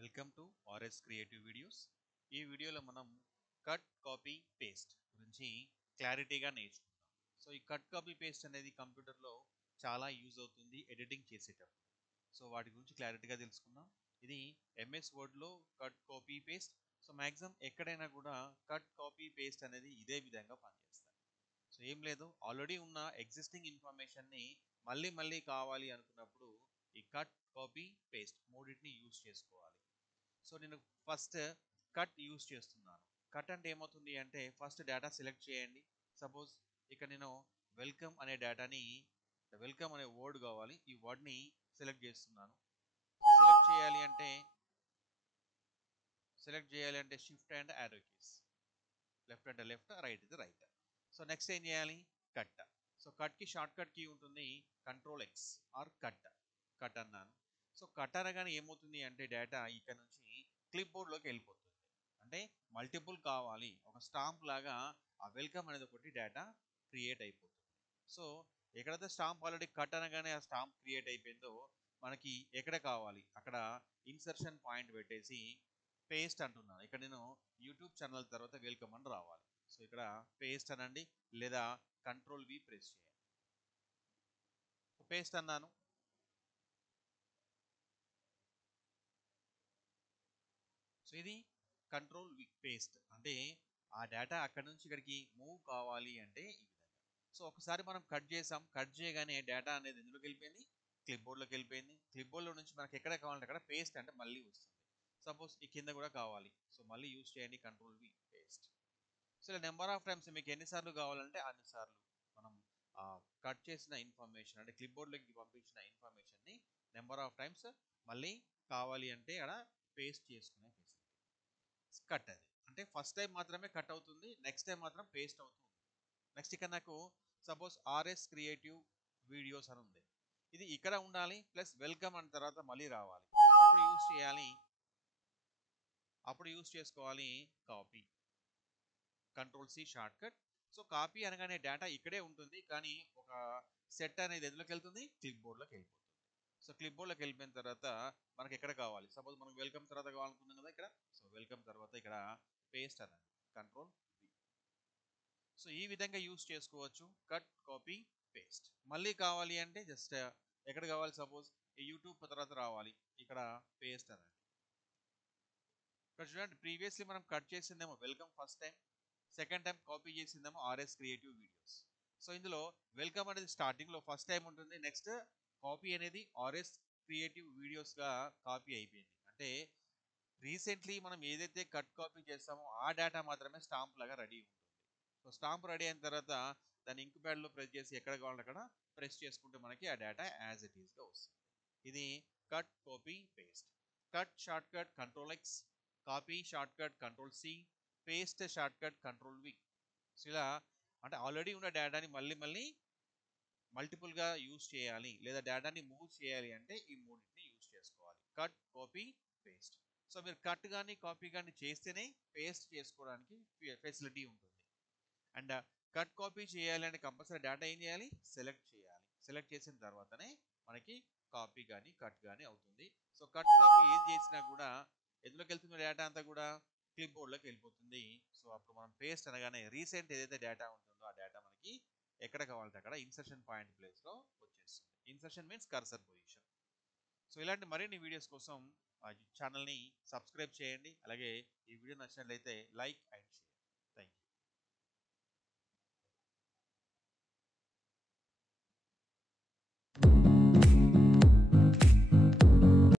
Welcome to RS creative videos. ఈ వీడియోలో మనం కట్ కాపీ పేస్ట్ గురించి క్లారిటీగా నేర్చుకుందాం. సో ఈ కట్ కాపీ పేస్ట్ అనేది కంప్యూటర్లో చాలా యూజ్ అవుతుంది ఎడిటింగ్ చేసేటప్పుడు. సో వాటి గురించి క్లారిటీగా తెలుసుకుందాం. ఇది ఎంఎస్ వర్డ్లో cut copy paste. So maximum ఎక్కడైనా కూడా కట్ కాపీ పేస్ట్ అనేది ఇదే విధంగా పనిచేస్తుంది. సో ఏం లేదు, ఆల్రెడీ ఉన్న ఎగ్జిస్టింగ్ ఇన్ఫర్మేషన్ని మళ్ళీ కావాలి అనుకున్నప్పుడు ఈ కట్ కాపీ పేస్ట్ మూడింటిని యూజ్ చేసుకోవాలి. సో నేను ఫస్ట్ కట్ యూజ్ చేస్తున్నాను. కట్ అంటే ఏమవుతుంది అంటే ఫస్ట్ డేటా సెలెక్ట్ చేయండి. సపోజ్ ఇక్కడ నేను వెల్కమ్ అనే డేటాని, వెల్కమ్ అనే వర్డ్ కావాలి, ఈ వర్డ్ని సెలెక్ట్ చేస్తున్నాను. సెలెక్ట్ చేయాలి అంటే shift and arrow keys, left అంటే లెఫ్ట్, రైట్ ఇది రైట్. సో నెక్స్ట్ ఏం చేయాలి, కట్. సో కట్కి షార్ట్ కట్ కీ ఉంటుంది కంట్రోల్ ఎక్స్ ఆర్ కట్ అన్నాను. సో కట్ అనగానే ఏమవుతుంది అంటే డేటా ఇక్కడ నుంచి క్లిప్ బోర్డ్లోకి వెళ్ళిపోతుంది. అంటే మల్టిపుల్ కావాలి, ఒక స్టాంప్ లాగా ఆ వెల్కమ్ అనేది ఒకటి డేటా క్రియేట్ అయిపోతుంది. సో ఎక్కడైతే స్టాంప్ ఆల్రెడీ కట్ అనగానే ఆ స్టాంప్ క్రియేట్ అయిపోయిందో మనకి ఎక్కడ కావాలి అక్కడ ఇన్సర్షన్ పాయింట్ పెట్టేసి పేస్ట్ అంటున్నాను. ఇక్కడ నేను యూట్యూబ్ ఛానల్ తర్వాత వెల్కమ్ అని రావాలి. సో ఇక్కడ పేస్ట్ అనండి లేదా కంట్రోల్ వి ప్రెస్ చేయండి. పేస్ట్ అన్నాను. సో ఇది కంట్రోల్ వి పేస్ట్ అంటే ఆ డేటా అక్కడ నుంచి ఇక్కడికి మూవ్ కావాలి అంటే ఈ విధంగా. సో ఒకసారి మనం కట్ చేసాం, కట్ చేయగానే డేటా అనేది ఎందులోకి వెళ్ళిపోయింది, క్లిప్ బోర్డ్లోకి వెళ్ళిపోయింది. క్లిప్ బోర్డ్లో నుంచి మనకి ఎక్కడ కావాలంటే అక్కడ పేస్ట్ అంటే మళ్ళీ వస్తుంది. సపోజ్ ఈ కింద కూడా కావాలి, సో మళ్ళీ యూజ్ చేయండి కంట్రోల్ వి పేస్ట్. సో ఇలా నెంబర్ ఆఫ్ టైమ్స్ మీకు ఎన్నిసార్లు కావాలంటే అన్నిసార్లు మనం కట్ చేసిన ఇన్ఫర్మేషన్ అంటే క్లిప్ బోర్డ్లోకి పంపించిన ఇన్ఫర్మేషన్ని నెంబర్ ఆఫ్ టైమ్స్ మళ్ళీ కావాలి అంటే అక్కడ పేస్ట్ చేసుకునే ఫెసిలిటీ. కట్ అది అంటే ఫస్ట్ టైం మాత్రమే కట్ అవుతుంది, నెక్స్ట్ టైం మాత్రం పేస్ట్ అవుతుంది. నెక్స్ట్ ఇక్కడ నాకు సపోజ్ ఆర్ఎస్ క్రియేటివ్ వీడియోస్ అని ఉంది, ఇది ఇక్కడ ఉండాలి ప్లస్ వెల్కమ్ అన్న తర్వాత మళ్ళీ రావాలి. అప్పుడు యూజ్ చేసుకోవాలి copy, control C shortcut. So copy అనగానే డేటా ఇక్కడే ఉంటుంది కానీ ఒక సెట్ అనేది ఎందులోకి వెళ్తుంది, క్లిప్ బోర్డ్లోకి వెళ్ళిపోతుంది. సో క్లిప్ బోర్డ్లోకి వెళ్ళిపోయిన తర్వాత మనకి ఎక్కడ కావాలి, సపోజ్ మనకు వెల్కమ్ తర్వాత కావాలనుకున్నాం కదా ఇక్కడ. సో వెల్కమ్ తర్వాత ఇక్కడ పేస్ట్ అనండి కంట్రోల్ వి. సో ఈ విధంగా యూజ్ చేసుకోవచ్చు కట్ కాపీ పేస్ట్. మళ్ళీ కావాలి అంటే జస్ట్ ఎక్కడ కావాలి, సపోజ్ ఈ యూట్యూబ్ తర్వాత రావాలి, ఇక్కడ పేస్ట్ అనండి. ఇక్కడ చూడండి, ప్రీవియస్లీ మనం కట్ చేసిందేమో welcome first time, second time copy చేసిందేమో ఆర్ఎస్ క్రియేటివ్ వీడియోస్. సో ఇందులో వెల్కమ్ అనేది స్టార్టింగ్లో ఫస్ట్ టైం ఉంటుంది, నెక్స్ట్ కాపీ అనేది ఆర్ఎస్ క్రియేటివ్ వీడియోస్గా కాపీ అయిపోయింది. అంటే రీసెంట్లీ మనం ఏదైతే కట్ కాపీ చేస్తామో ఆ డేటా మాత్రమే స్టాంప్ లాగా రెడీ ఉంటుంది. సో స్టాంప్ రెడీ అయిన తర్వాత దాన్ని ఇంక్ ప్యాడ్లో ప్రెస్ చేసి ఎక్కడ కావాలంటే అక్కడ ప్రెస్ చేసుకుంటే మనకి ఆ డేటా యాజ్ ఇట్ ఈస్గా వస్తుంది. ఇది cut copy paste. Cut shortcut control X, copy shortcut control C, paste shortcut control V. So ఇలా అంటే ఆల్రెడీ ఉన్న డేటాని మళ్ళీ మల్టిపుల్గా యూజ్ చేయాలి లేదా డేటాని మూవ్ చేయాలి అంటే ఈ మూడింటిని యూజ్ చేసుకోవాలి, కట్ కాపీ పేస్ట్. సో మీరు కట్ కానీ కాపీ కానీ చేస్తేనే పేస్ట్ చేసుకోవడానికి ఫెసిలిటీ ఉంటుంది. అండ్ కట్ కాపీ చేయాలి అంటే కంపల్సరీ డేటా ఏం చేయాలి, సెలెక్ట్ చేయాలి. సెలెక్ట్ చేసిన తర్వాతనే మనకి కాపీ కానీ కట్ కానీ అవుతుంది. సో కట్ కాపీ ఏది చేసినా కూడా ఎందులోకి వెళ్తుంది డేటా అంతా కూడా క్లిప్ బోర్డ్లోకి వెళ్ళిపోతుంది. సో అప్పుడు మనం పేస్ట్ అనగానే రీసెంట్ ఏదైతే డేటా ఉంటుందో ఆ డేటా మనకి ఎక్కడ కావాలంటే అక్కడ ఇన్సర్షన్ పాయింట్ ప్లేస్లో వచ్చేస్తుంది. Insertion means cursor position. So ఇలాంటి మరిన్ని వీడియోస్ కోసం ఛానల్ని సబ్స్క్రైబ్ చేయండి. అలాగే ఈ వీడియో నచ్చినట్లయితే like and share. Thank you.